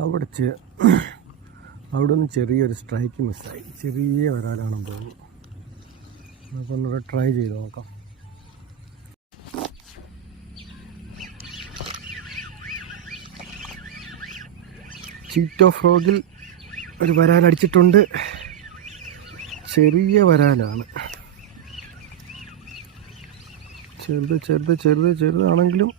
അവിടെ അവിടെ നിന്ന് ചെറിയൊരു സ്ട്രൈക്ക് മിസ്സായി ചെറിയ വരാലാണെന്ന് തോന്നുന്നു അപ്പോൾ ഒന്നുകൂടെ ട്രൈ ചെയ്ത് നോക്കാം. ചീറ്റോ ഫ്രോഗിൽ ഒരു വരാലടിച്ചിട്ടുണ്ട് ചെറിയ വരാലാണ് ചെറുത് ചെറുത് ചെറുത് ചെറുതാണെങ്കിലും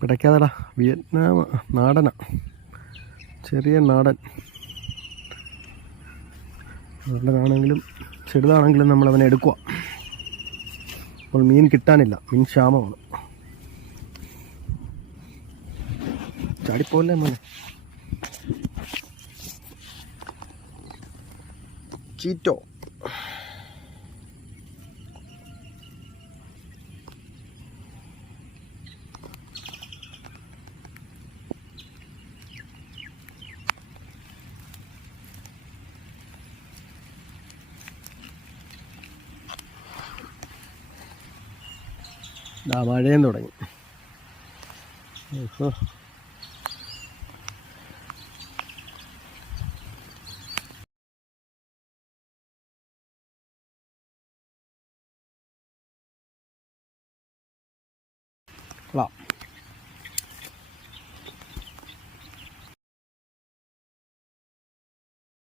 പിടയ്ക്കാതെടാ. വിയറ്റ്നാം നാടനാ. ചെറിയ നാടൻ. നാടനാണെങ്കിലും ചെറുതാണെങ്കിലും നമ്മളവനെ എടുക്കുക അപ്പോൾ മീൻ കിട്ടാനില്ല. മീൻ ക്ഷാമമാണ്. ചാടിപ്പോലെ മോനെ? ചീറ്റോ? ദാ മഴയും തുടങ്ങി. ഇപ്പോൾ കൊള്ളാം.